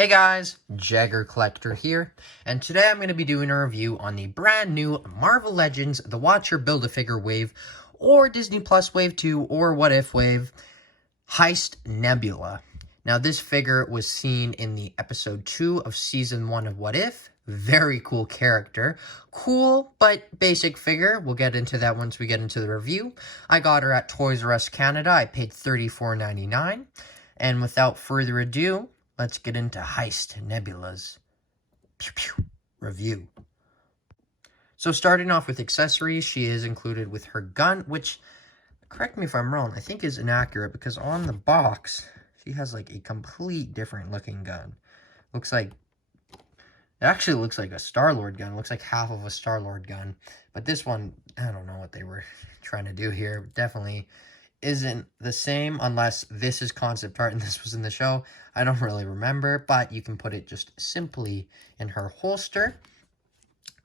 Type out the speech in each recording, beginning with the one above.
Hey guys, Jagger Collector here, and today I'm going to be doing a review on the brand new Marvel Legends The Watcher Build-A-Figure Wave, or Disney Plus Wave 2, or What If Wave, Heist Nebula. Now this figure was seen in the episode 2 of season 1 of What If. Very cool character. Cool, but basic figure. We'll get into that once we get into the review. I got her at Toys R Us Canada. I paid $34.99. And without further ado, let's get into Heist Nebula's review. So starting off with accessories, she is included with her gun, which, correct me if I'm wrong, I think is inaccurate because on the box, she has like a complete different looking gun. It actually looks like a Star-Lord gun. It looks like half of a Star-Lord gun. But this one, I don't know what they were trying to do here. Definitely isn't the same unless this is concept art and this was in the show. I don't really remember, but you can put it just simply in her holster.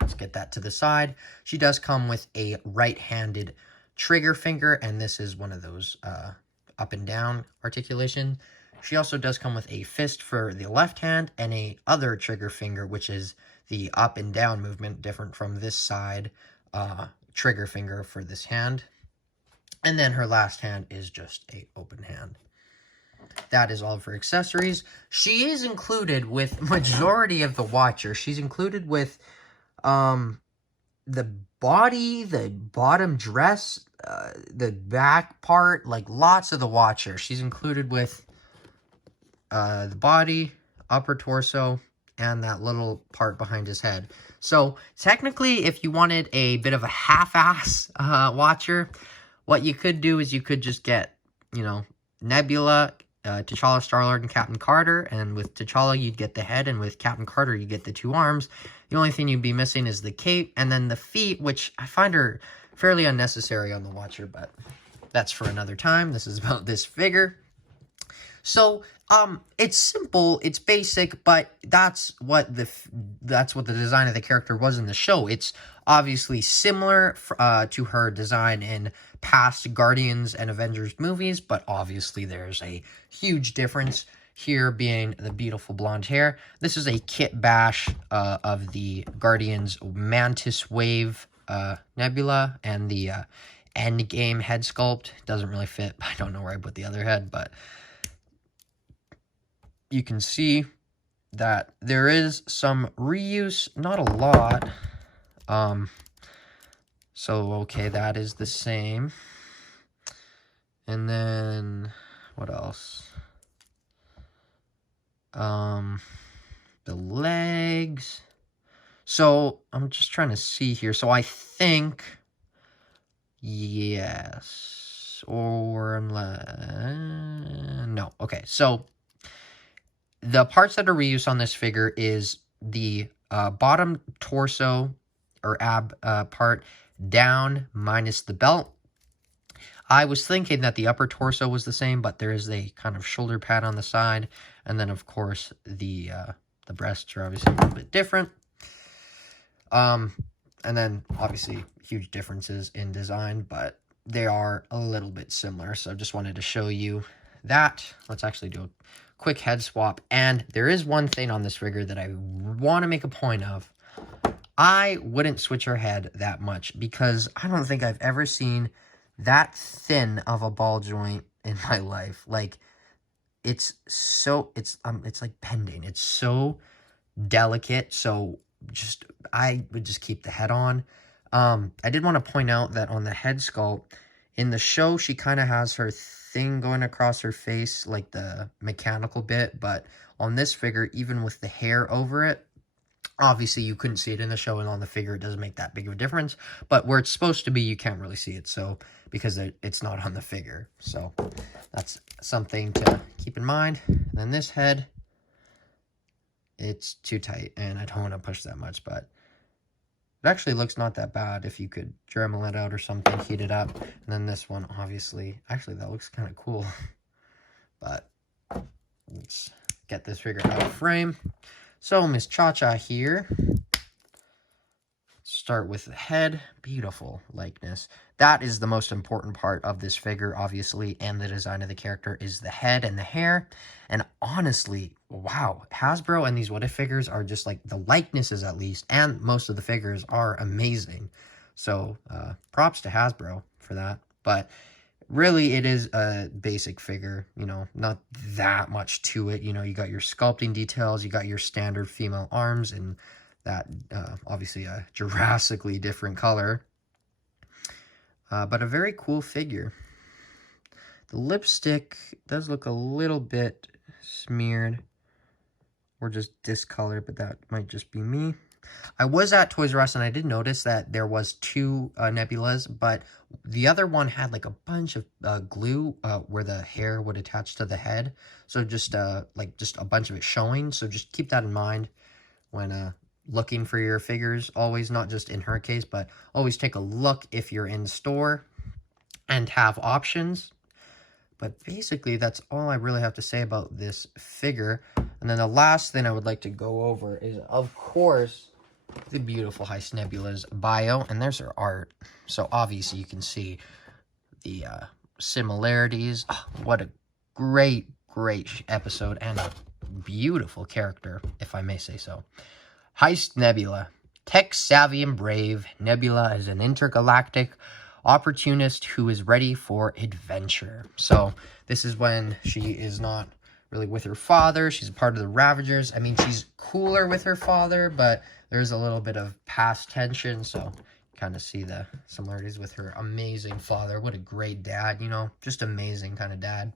Let's get that to the side. She does come with a right-handed trigger finger, and this is one of those up and down articulation. She also does come with a fist for the left hand and a other trigger finger, which is the up and down movement, different from this side trigger finger for this hand. And then her last hand is just a open hand. That is all of her accessories. She is included with majority of the Watcher. She's included with the body, the bottom dress, the back part, like lots of the Watcher. She's included with the body, upper torso, and that little part behind his head. So technically, if you wanted a bit of a half-ass Watcher, what you could do is you could just get, Nebula, T'Challa, Star-Lord, and Captain Carter. And with T'Challa, you'd get the head, and with Captain Carter, you get the two arms. The only thing you'd be missing is the cape, and then the feet, which I find are fairly unnecessary on the Watcher, but that's for another time. This is about this figure. So, it's simple, it's basic, but that's what the design of the character was in the show. It's obviously similar to her design in past Guardians and Avengers movies, but obviously there's a huge difference here being the beautiful blonde hair. This is a kit bash of the Guardians Mantis Wave Nebula and the Endgame head sculpt. Doesn't really fit. I don't know where I put the other head, but you can see that there is some reuse, not a lot. So, okay, that is the same. And then, what else? The legs. So, I'm just trying to see here. So, I think, yes, or no. Okay, so the parts that are reused on this figure is the bottom torso or ab part down minus the belt. I was thinking that the upper torso was the same, but there is a kind of shoulder pad on the side. And then, of course, the breasts are obviously a little bit different. And then, obviously, huge differences in design, but they are a little bit similar. So I just wanted to show you that. Let's actually do a quick head swap. And there is one thing on this figure that I want to make a point of. I wouldn't switch her head that much because I don't think I've ever seen that thin of a ball joint in my life. Like, it's like pending. It's so delicate. So I would just keep the head on. I did want to point out that on the head sculpt in the show, she kind of has her thing going across her face, like the mechanical bit, but on this figure, even with the hair over it, obviously you couldn't see it in the show, and on the figure it doesn't make that big of a difference, but where it's supposed to be, you can't really see it, so because it's not on the figure. So that's something to keep in mind. And then this head, it's too tight, and I don't want to push that much, but it actually looks not that bad if you could Dremel it out or something, heat it up. And then this one, obviously, actually that looks kind of cool. But let's get this figure out of frame. So Miss Cha-Cha here. Let's start with the head. Beautiful likeness. That is the most important part of this figure, obviously, and the design of the character is the head and the hair. And honestly, wow, Hasbro and these What If figures are just like, the likenesses at least, and most of the figures are amazing. So props to Hasbro for that. But really, it is a basic figure, you know, not that much to it. You know, you got your sculpting details, you got your standard female arms, and that obviously a drastically different color. But a very cool figure. The lipstick does look a little bit smeared or just discolored, but that might just be me. I was at Toys R Us and I did notice that there was 2 Nebulas, but the other one had like a bunch of glue where the hair would attach to the head. So just like just a bunch of it showing. So just keep that in mind when looking for your figures. Always, not just in her case, but always take a look if you're in store and have options. But basically, that's all I really have to say about this figure. And then the last thing I would like to go over is, of course, the beautiful Heist Nebulas Bio. And there's her art. So obviously, you can see the similarities. Oh, what a great, great episode and a beautiful character, if I may say so. Heist Nebula. Tech-savvy and brave, Nebula is an intergalactic opportunist who is ready for adventure. So this is when she is not really with her father. She's a part of the Ravagers. I mean, she's cooler with her father, but there's a little bit of past tension. So kind of see the similarities with her amazing father. What a great dad, you know, just amazing kind of dad.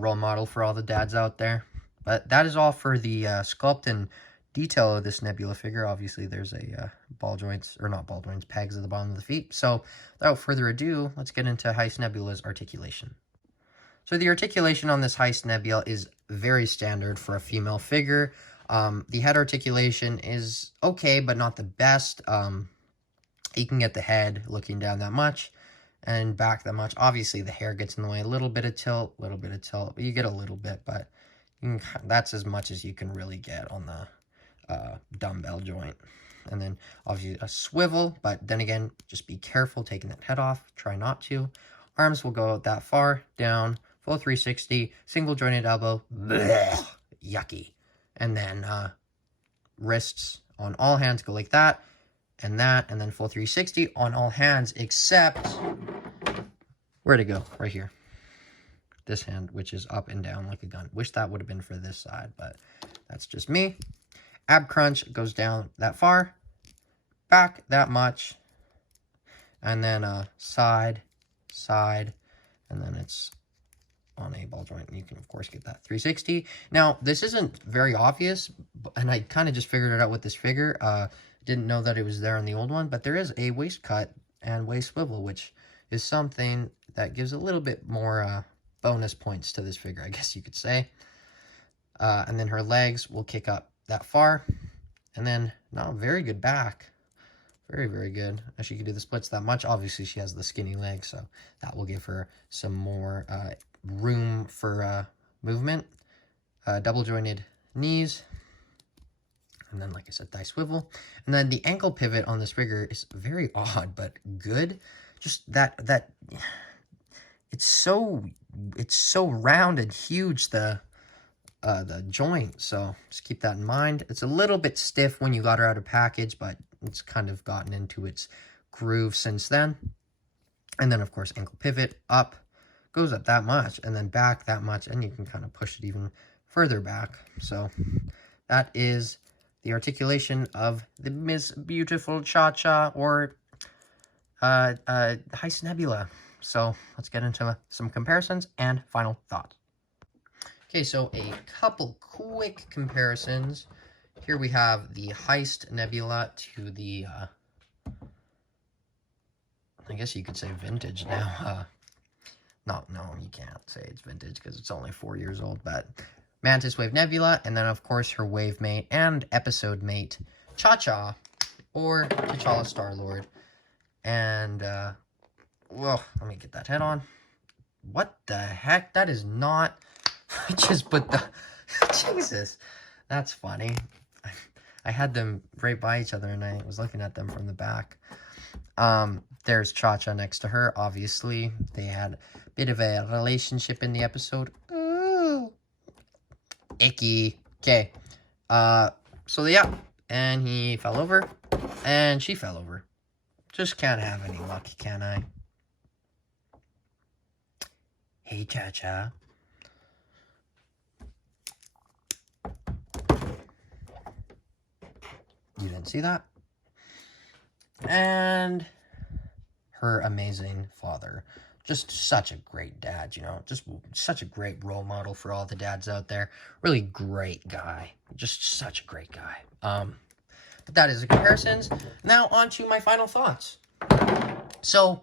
Role model for all the dads out there. But that is all for the sculpt and detail of this Nebula figure. Obviously, there's a ball joints, or not ball joints, pegs at the bottom of the feet. So without further ado, let's get into Heist Nebula's articulation. So the articulation on this Heist Nebula is very standard for a female figure. The head articulation is okay, but not the best. You can get the head looking down that much and back that much. Obviously, the hair gets in the way. A little bit of tilt, a little bit of tilt. You get a little bit, but you can, that's as much as you can really get on the dumbbell joint. And then obviously a swivel, but then again, just be careful taking that head off. Try not to. Arms will go out that far, down, full 360, single jointed elbow, bleh, yucky. And then wrists on all hands go like that, and then full 360 on all hands, except, where'd it go? Right here. This hand, which is up and down like a gun. Wish that would have been for this side, but that's just me. Ab crunch goes down that far, back that much, and then side, and then it's on a ball joint. You can, of course, get that 360. Now, this isn't very obvious, and I kind of just figured it out with this figure. Didn't know that it was there on the old one, but there is a waist cut and waist swivel, which is something that gives a little bit more bonus points to this figure, I guess you could say. And then her legs will kick up that far, and then not a very good back. Very, very good. She can do the splits that much. Obviously, she has the skinny legs, so that will give her some more room for movement. Double jointed knees, and then, like I said, thigh swivel. And then the ankle pivot on this figure is very odd, but good. Just that it's so round and huge, the joint, so just keep that in mind. It's a little bit stiff when you got her out of package, but it's kind of gotten into its groove since then. And then, of course, ankle pivot up, goes up that much, and then back that much, and you can kind of push it even further back. So that is the articulation of the Miss Beautiful Cha-Cha, or Heist Nebula. So let's get into some comparisons and final thoughts. Okay, so a couple quick comparisons. Here we have the Heist Nebula to the, I guess you could say vintage now. No, you can't say it's vintage because it's only 4 years old, but Mantis Wave Nebula, and then, of course, her wave mate and episode mate, Cha-Cha, or T'Challa Star-Lord. And, well, let me get that head on. What the heck? That is not... I just put the... Jesus. That's funny. I had them right by each other, and I was looking at them from the back. There's Cha-Cha next to her. Obviously, they had a bit of a relationship in the episode. Ooh. Icky. Okay. So yeah, and he fell over, and she fell over. Just can't have any luck, can I? Hey, Cha-Cha. You didn't see that? And her amazing father. Just such a great dad, you know. Just such a great role model for all the dads out there. Really great guy. Just such a great guy. But that is the comparisons. Now on to my final thoughts. So,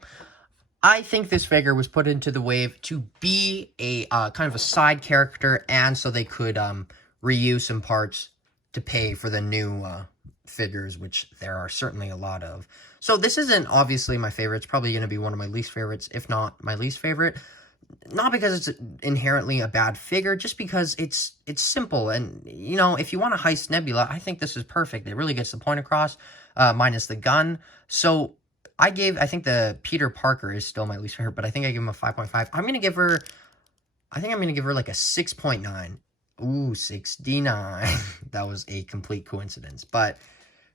I think this figure was put into the wave to be a kind of a side character, and so they could reuse some parts to pay for the new figures, which there are certainly a lot of. So this isn't obviously my favorite. It's probably going to be one of my least favorites, if not my least favorite. Not because it's inherently a bad figure, just because it's simple. And, you know, if you want a Heist Nebula, I think this is perfect. It really gets the point across, minus the gun. So I think the Peter Parker is still my least favorite, but I think I give him a 5.5. I'm going to give her, I think I'm going to give her like a 6.9. Ooh, 69. That was a complete coincidence. But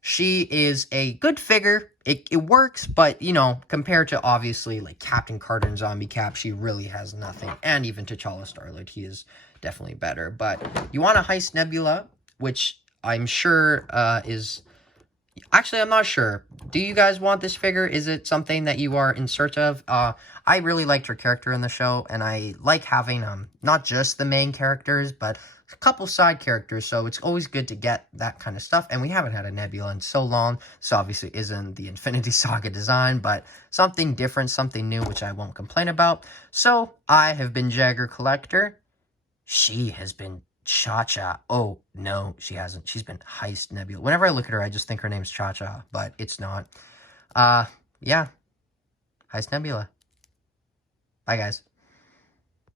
she is a good figure. It works, but, you know, compared to, obviously, like, Captain Carter and Zombie Cap, she really has nothing. And even T'Challa Star-Lord, he is definitely better. But you want a Heist Nebula, which I'm sure is... Actually, I'm not sure. Do you guys want this figure? Is it something that you are in search of? I really liked her character in the show, and I like having not just the main characters, but a couple side characters, so it's always good to get that kind of stuff. And we haven't had a Nebula in so long, so obviously isn't the Infinity Saga design, but something different, something new, which I won't complain about. So, I have been Jagger Collector. She has been Cha-Cha. Oh, no, she hasn't. She's been Heist Nebula. Whenever I look at her, I just think her name's Cha-Cha, but it's not. Yeah. Heist Nebula. Bye, guys.